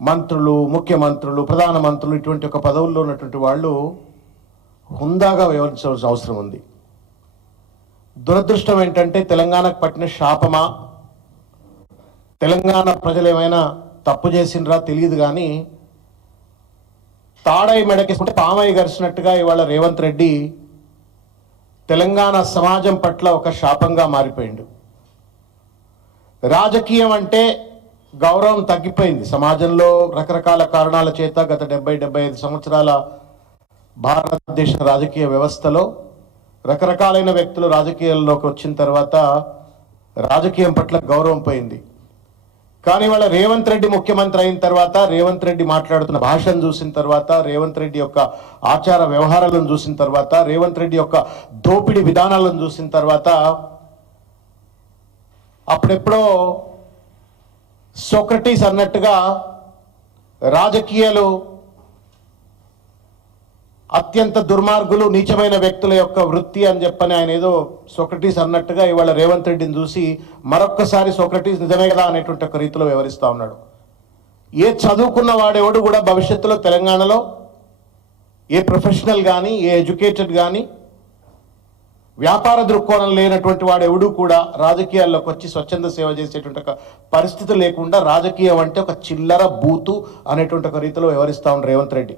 మంత్రులు, ముఖ్యమంత్రులు, ప్రధానమంత్రులు ఇటువంటి ఒక పదవుల్లో ఉన్నటువంటి వాళ్ళు హుందాగా వ్యవహరించాల్సిన అవసరం ఉంది. దురదృష్టం ఏంటంటే తెలంగాణకు పట్టిన శాపమా, తెలంగాణ ప్రజలు ఏమైనా తప్పు చేసిండ్రా తెలియదు, కానీ తాడై మెడకేసుకుంటే పామై గరిచినట్టుగా ఇవాళ రేవంత్ రెడ్డి తెలంగాణ సమాజం పట్ల ఒక శాపంగా మారిపోయిండు. రాజకీయం అంటే గౌరవం తగ్గిపోయింది సమాజంలో రకరకాల కారణాల చేత. గత 70-75 సంవత్సరాల భారతదేశ రాజకీయ వ్యవస్థలో రకరకాలైన వ్యక్తులు రాజకీయాల్లోకి వచ్చిన తర్వాత రాజకీయం పట్ల గౌరవం పోయింది. కానీ వాళ్ళ రేవంత్ రెడ్డి ముఖ్యమంత్రి అయిన తర్వాత, రేవంత్ రెడ్డి మాట్లాడుతున్న భాషను చూసిన తర్వాత, రేవంత్ రెడ్డి యొక్క ఆచార వ్యవహారాలను చూసిన తర్వాత, రేవంత్ రెడ్డి యొక్క దోపిడీ విధానాలను చూసిన తర్వాత అప్పుడెప్పుడో సోక్రటీస్ అన్నట్టుగా రాజకీయాలు అత్యంత దుర్మార్గులు, నీచమైన వ్యక్తుల యొక్క వృత్తి అని చెప్పని ఆయన ఏదో సోక్రటీస్ అన్నట్టుగా ఇవాళ రేవంత్ రెడ్డిని చూసి మరొక్కసారి సోక్రటీస్ నిజమే కదా అనేటువంటి ఒక రీతిలో వ్యవహరిస్తూ ఉన్నాడు. ఏ చదువుకున్న వాడెవడు కూడా భవిష్యత్తులో తెలంగాణలో ఏ ప్రొఫెషనల్ కానీ, ఏ ఎడ్యుకేటెడ్ కానీ, వ్యాపార దృక్కోణం లేనటువంటి వాడు ఎవడూ కూడా రాజకీయాల్లోకి వచ్చి స్వచ్ఛంద సేవ చేసేటువంటి ఒక పరిస్థితి లేకుండా రాజకీయం అంటే ఒక చిల్లర బూతు అనేటువంటి ఒక రీతిలో వ్యవహరిస్తూ ఉన్నాడు రేవంత్ రెడ్డి.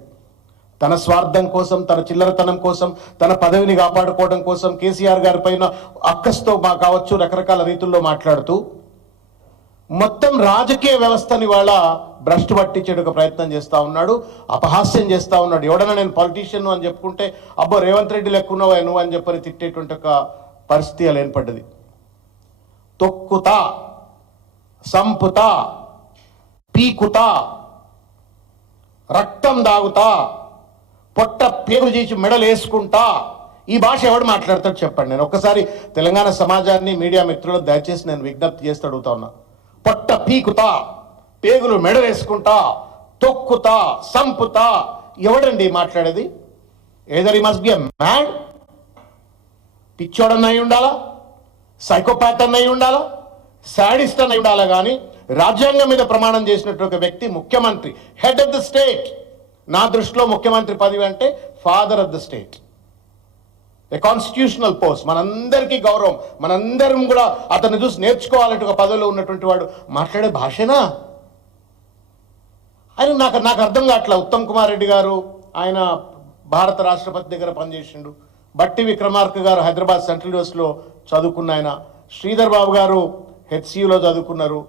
తన స్వార్థం కోసం, తన చిల్లరతనం కోసం, తన పదవిని కాపాడుకోవడం కోసం కేసీఆర్ గారి పైన అక్కస్తో కావచ్చు రకరకాల రీతుల్లో మాట్లాడుతూ మొత్తం రాజకీయ వ్యవస్థని వాళ్ళ భ్రష్టు పట్టించేట ప్రయత్నం చేస్తూ ఉన్నాడు, అపహాస్యం చేస్తూ ఉన్నాడు. ఎవడన్నా నేను పొలిటీషియన్ అని చెప్పుకుంటే అబ్బో రేవంత్ రెడ్డి లెక్కున్నావా నువ్వు అని చెప్పని తిట్టేటువంటి ఒక పరిస్థితి అలా ఏర్పడ్డది. తొక్కుతా, సంపుతా, పీకుతా, రక్తం దాగుతా, పొట్ట పేగులు చేసి మెడలు వేసుకుంటా, ఈ భాష ఎవడు మాట్లాడతాడు చెప్పండి. నేను ఒక్కసారి తెలంగాణ సమాజాన్ని, మీడియా మిత్రులు దయచేసి నేను విజ్ఞప్తి చేస్తూ అడుగుతా ఉన్నా. పొట్ట పీకుతా, పేగులు మెడలు వేసుకుంటా, తొక్కుతా, సంపుతా, ఎవడండి మాట్లాడేది? ఏదర్ ఈ మస్ట్ బి ఎ మ్యాడ్, పిచ్చోడన్నై ఉండాలా, సైకోపాత్ అన్నై ఉండాలా, సాడిస్ట్ అన్నై ఉండాలా, కానీ రాజ్యాంగం మీద ప్రమాణం చేసినట్టు ఒక వ్యక్తి ముఖ్యమంత్రి, హెడ్ ఆఫ్ ద స్టేట్. నా దృష్టిలో ముఖ్యమంత్రి పదవి అంటే father of the state, A constitutional post. మనందరికీ గౌరవం, మనందరం కూడా అతన్ని చూసి నేర్చుకోవాలంటే ఒక పదవిలో ఉన్నటువంటి వాడు మాట్లాడే భాషనా? ఆయన నాకు అర్థం కావట్లా. ఉత్తమ్ కుమార్ రెడ్డి గారు ఆయన భారత రాష్ట్రపతి దగ్గర పనిచేసిండు. బట్టి విక్రమార్క గారు హైదరాబాద్ సెంట్రల్ యూనివర్సిటీలో చదువుకున్న ఆయన. శ్రీధర్ బాబు గారు హెచ్సియులో చదువుకున్నారు.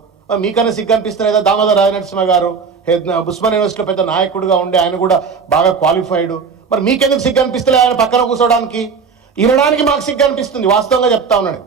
మీకన్నా సిగ్గు అనిపిస్తారు కదా. దామోదర్ రాజనరసింహ గారు ఉస్మాన్ యూనివర్సిటీలో పెద్ద నాయకుడిగా ఉండే ఆయన కూడా బాగా క్వాలిఫైడ్. మరి మీకెందుకు సిగ్గు అనిపిస్తలే ఆయన పక్కన కూర్చోడానికి? వినడానికి మాకు సిగ్గు అనిపిస్తుంది, వాస్తవంగా చెప్తా ఉన్నాడు.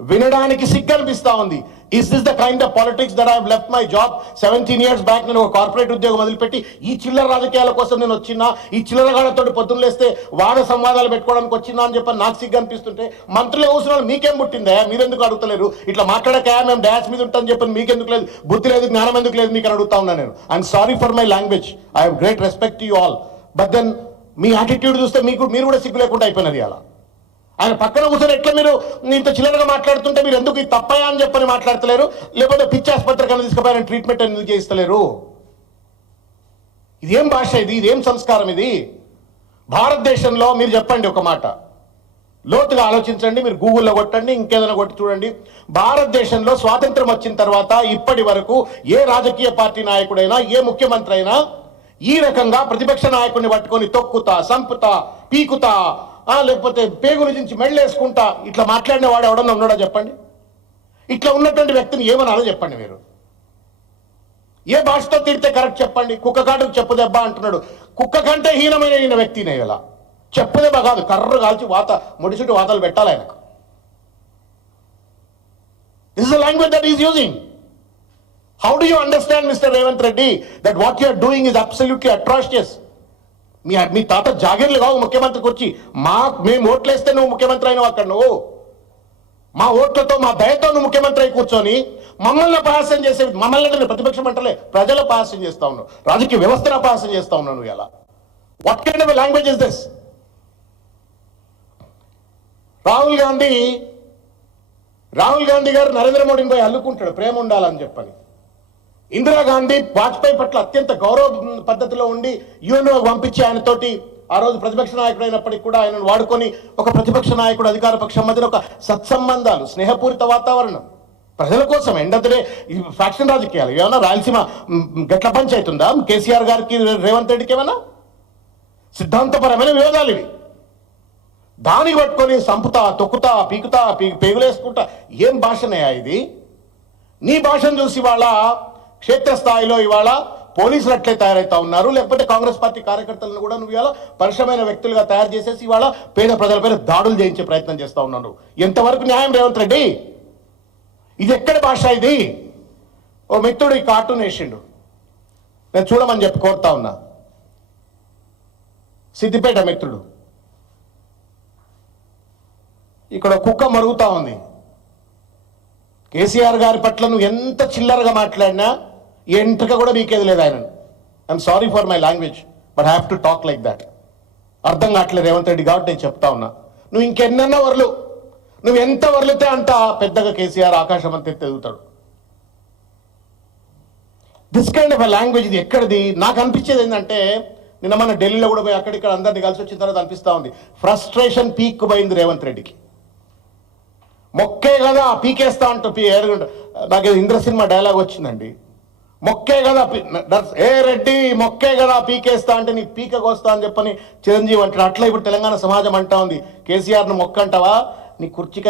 వినడానికి సిగ్గు అనిపిస్తా ఉంది. Is this the kind of politics that I have left my job 17 years back? నేను ఒక కార్పొరేట్ ఉద్యోగం మొదలుపెట్టి ఈ చిల్లర రాజకీయాల కోసం నేను వచ్చినా, ఈ చిల్లరగాళ్ళతో పొద్దున్న లేస్తే వాద సంవాదాలు పెట్టుకోవడానికి వచ్చినా అని చెప్పి నాకు సిగ్గు అనిపిస్తుంటే, మంత్రులు అవసరాలు మీకేం పుట్టిందా? మీరెందుకు అడుగుతలేరు? ఇట్లా మాట్లాడక మేము డాన్స్ మీద ఉంటామని చెప్పి మీకెందుకు లేదు? బుద్ధి లేదు, జ్ఞానం ఎందుకు లేదు మీకు అని అడుగుతా ఉన్నా నేను. I'm sorry for my language, I have great respect to you all, but then మీ యాటిట్యూడ్ చూస్తే మీరు కూడా సిగ్గు లేకుండా అయిపోయినది. అలా ఆయన పక్కన కూర్చొని ఎట్లా మీరు ఇంత చిల్లరగా మాట్లాడుతుంటే మీరు ఎందుకు ఇది తప్పయా అని చెప్పని మాట్లాడతలేరు? లేకపోతే పిచ్చి ఆసుపత్రి కన్నా తీసుకుపోయారని ట్రీట్మెంట్ ఎందుకు చేస్తలేరు? ఇదేం భాష ఇది? ఇదేం సంస్కారం ఇది? భారతదేశంలో మీరు చెప్పండి ఒక మాట, లోతుగా ఆలోచించండి, మీరు గూగుల్లో కొట్టండి, ఇంకేదైనా కొట్టి చూడండి. భారతదేశంలో స్వాతంత్రం వచ్చిన తర్వాత ఇప్పటి వరకు ఏ రాజకీయ పార్టీ నాయకుడైనా, ఏ ముఖ్యమంత్రి అయినా ఈ రకంగా ప్రతిపక్ష నాయకుడిని పట్టుకొని తొక్కుతా, సంపుతా, పీకుతా, లేకపోతే పేగుల నుంచి మెళ్ళేసుకుంటా ఇట్లా మాట్లాడిన వాడు ఎవడన్నా ఉన్నాడో చెప్పండి? ఇట్లా ఉన్నటువంటి వ్యక్తిని ఏమనాలో చెప్పండి మీరు? ఏ భాషతో తిడితే కరెక్ట్ చెప్పండి? కుక్క కాటుకు చెప్పు దెబ్బ అంటున్నాడు. కుక్క కంటే హీనమైన వ్యక్తినే ఇలా చెప్పు దెబ్బ కాదు, కర్ర కాల్చి ముడిచుట్టు వాతలు పెట్టాలి ఆయనకు. This is the language that is using. How do you understand, Mr. Revanth Reddy, that what you are doing is absolutely atrocious? మీ తాత జాగీర్లు కావు ముఖ్యమంత్రికి వచ్చి మేము ఓట్లేస్తే నువ్వు ముఖ్యమంత్రి అయినావు. అక్కడ నువ్వు మా ఓట్లతో, మా దయతో నువ్వు ముఖ్యమంత్రి అయి కూర్చొని మమ్మల్ని అపహాస్యం చేసే, మమ్మల్ని నేను ప్రతిపక్షం అంటలే, ప్రజల అపహాస్యం చేస్తా ఉన్నావు, రాజకీయ వ్యవస్థను అపహాస్యం చేస్తా ఉన్నావు నువ్వు. ఎలా? What kind of language is this? Rahul Gandhi గారు నరేంద్ర మోడీని పోయి అల్లుకుంటాడు ప్రేమ ఉండాలని చెప్పని. ఇందిరాగాంధీ వాజ్పేయి పట్ల అత్యంత గౌరవ పద్ధతిలో ఉండి యుఎన్ఓ పంపించి ఆయనతోటి ఆ రోజు ప్రతిపక్ష నాయకుడు అయినప్పటికీ కూడా ఆయనను వాడుకొని ఒక ప్రతిపక్ష నాయకుడు అధికార పక్షం మధ్యన ఒక సత్సంబంధాలు, స్నేహపూరిత వాతావరణం ప్రజల కోసం. ఎండతడే ఈ ఫ్యాక్షన్ రాజకీయాలు ఏమన్నా రాయలసీమ గట్ల పంచాయతీ ఉందా కేసీఆర్ గారికి రేవంత్ రెడ్డికి? ఏమన్నా సిద్ధాంతపరమైన విరోధాలు ఇవి. దానికి పట్టుకొని సంపుతా, తొక్కుతా, పీకుతా, పేగులేసుకుంటా. ఏం భాషనయ్యా ఇది? నీ భాషను చూసి ఇవాళ క్షేత్రస్థాయిలో ఇవాళ పోలీసులు అట్లే తయారవుతా ఉన్నారు, లేకపోతే కాంగ్రెస్ పార్టీ కార్యకర్తలను కూడా నువ్వు ఇవాళ పరుషమైన వ్యక్తులుగా తయారు చేసేసి ఇవాళ పేద ప్రజలపైన దాడులు చేయించే ప్రయత్నం చేస్తూ ఉన్నారు. ఎంతవరకు న్యాయం రేవంత్ రెడ్డి? ఇది ఎక్కడి భాష ఇది? ఓ మిత్రుడు ఈ కార్టూన్ వేసిండు, నేను చూడమని చెప్పి కోరుతా ఉన్నా. సిద్దిపేట మిత్రుడు, ఇక్కడ కుక్క మరుగుతా ఉంది. కేసీఆర్ గారి పట్ల నువ్వు ఎంత చిల్లరగా మాట్లాడినా ఎంట్రక కూడా మీకేది లేదు ఆయనను. I'm sorry for my language, but have to talk like that. అర్థం కావట్లేదు రేవంత్ రెడ్డి కాబట్టి నేను చెప్తా ఉన్నా. నువ్వు ఇంకెన్నన్నా వర్లు, నువ్వు ఎంత వర్లితే అంత పెద్దగా కేసీఆర్ ఆకాశం అంత ఎదుగుతాడు. దిస్ కైండ్ ఆఫ్ లాంగ్వేజ్ ఇది ఎక్కడిది? నాకు అనిపించేది ఏంటంటే, నిన్న మన ఢిల్లీలో కూడా పోయి అక్కడిక్కడ అందరినీ కలిసి వచ్చిన తర్వాత అనిపిస్తూ ఉంది, ఫ్రస్ట్రేషన్ పీక్ పోయింది రేవంత్ రెడ్డికి. మొక్కే కదా పీకేస్తా అంటూ నాకు ఇంద్ర సినిమా డైలాగ్ వచ్చిందండి. మొక్కే కదా ఏ రెడ్డి మొక్కే కదా పీకేస్తా అంటే నీకు పీకకు వస్తా అని చెప్పని చిరంజీవి అంటాడు. అట్లా ఇప్పుడు తెలంగాణ సమాజం అంటా ఉంది, కేసీఆర్ను మొక్కంటావా నీ కుర్చీ